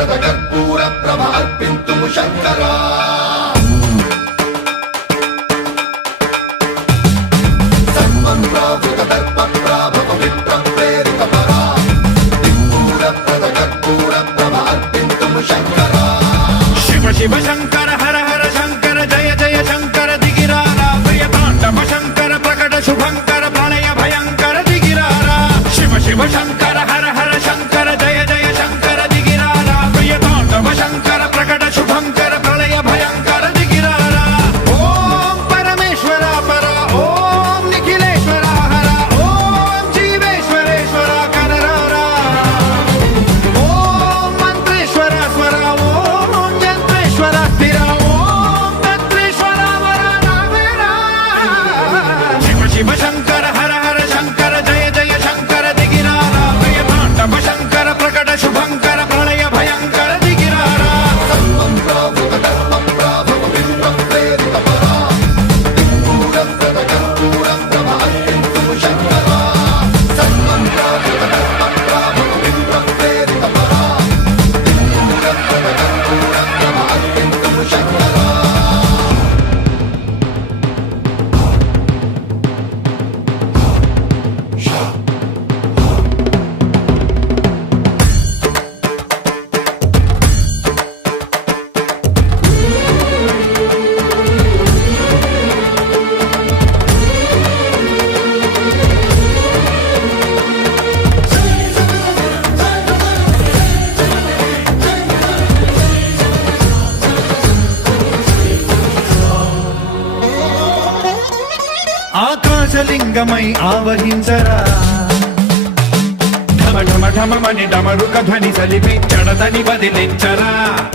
శూరప్రద కర్పూర ప్రభ అర్పింతుము శంకరా సర్వం ప్రావృత దర్ప ప్రాభవ విప్రం ప్రేరిత పరా శూరప్రద కర్పూర ప్రభ అర్పింతుము శంకరా శివ శివ శంకర హర హర శంకర జయ జయ శంకర దిగిరారా ప్రియతాండవ శంకర ప్రకట శుభంకర ప్రళయ భయంకర దిగిరారా శివ శివ శంకర హర హర శంకర జయ జయ శంకర దిగిరారా ప్రియతాండవ శంకర ప్రకట శుభంకర ప్రళయ భయంకర దిగిరారా ఓం పరమేశ్వర పర ఓం నిఖిలేశ్వర హర ఓం జీవేశ్వరేశ్వర కరరారా ఓం మంత్రేశ్వర స్వర ఓం యంత్రేశ్వర స్థిర ఓం తంత్రేశ్వర వర నావేరా శివ శివ శంకర హర హర శంకర జయ జయ శంకర దిగిరారా ప్రియతాండవ శంకర ప్రకట శుభంకర ప్రళయ భయంకర దిగిరారా సర్వం ప్రావృత దర్ప ప్రాభవ విప్రం ప్రేరిత పరా శూరప్రద కర్పూర ప్రభ అర్పింతుము శంకరా సర్వం ప్రావృత దర్ప ప్రాభవ విప్రం ప్రేరిత పరా శూరప్రద కర్పూర ప్రభ అర్పింతుము శంకరా ఆకాశలింగమై ఆవహించరా ఢమ ఢమ ఢమమని డమరుక ధ్వని సలిపి జడదని వదిలించరా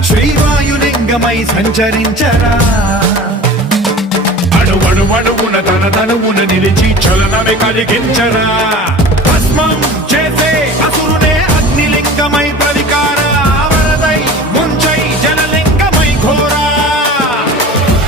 శ్రీవాయులింగమై సంచరించరా అణువణువున తన తనువున నిలిచి చలనమే కలిగించరా భస్మం చేసే అసురునే అగ్నిలింగమై ప్రవికార వరదై ముంచై జలలింగమై ఘోరా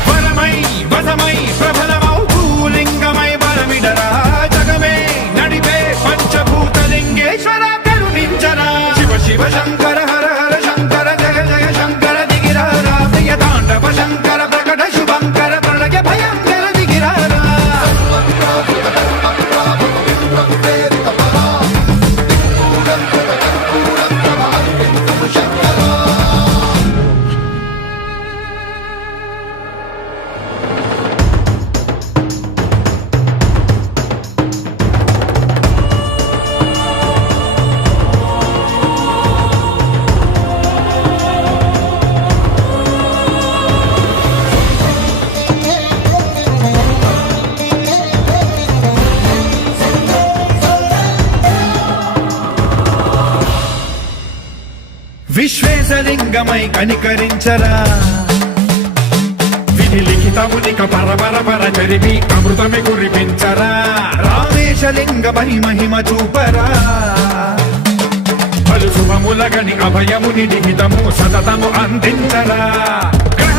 వరమై వసమై ప్రబలమౌ భూలింగమై బలమిడరా జగమే నడిపే పంచభూతలింగేశ్వర కరుణించరా శివ శివ శంకర హర హర శంకర జయ జయ శంకర దిగిరారా ప్రియతాండవ శంకర ప్రకట శుభంకర ప్రళయ భయంకర దిగిరారా సర్వం ప్రావృత దర్ప ప్రాభవ విప్రం ప్రేరిత పరా శూరప్రద కర్పూర ప్రభ అర్పింతుము శంకరా విశ్వేశలింగమై కనికరించరా విధి లిఖితమునిక పరపర చరివి అమృతమి కురిపించరా రామేశలింగమై మహిమ చూపరా పలు శుభములగని అభయముని నిహితము సతతము అందించరా గ్రహ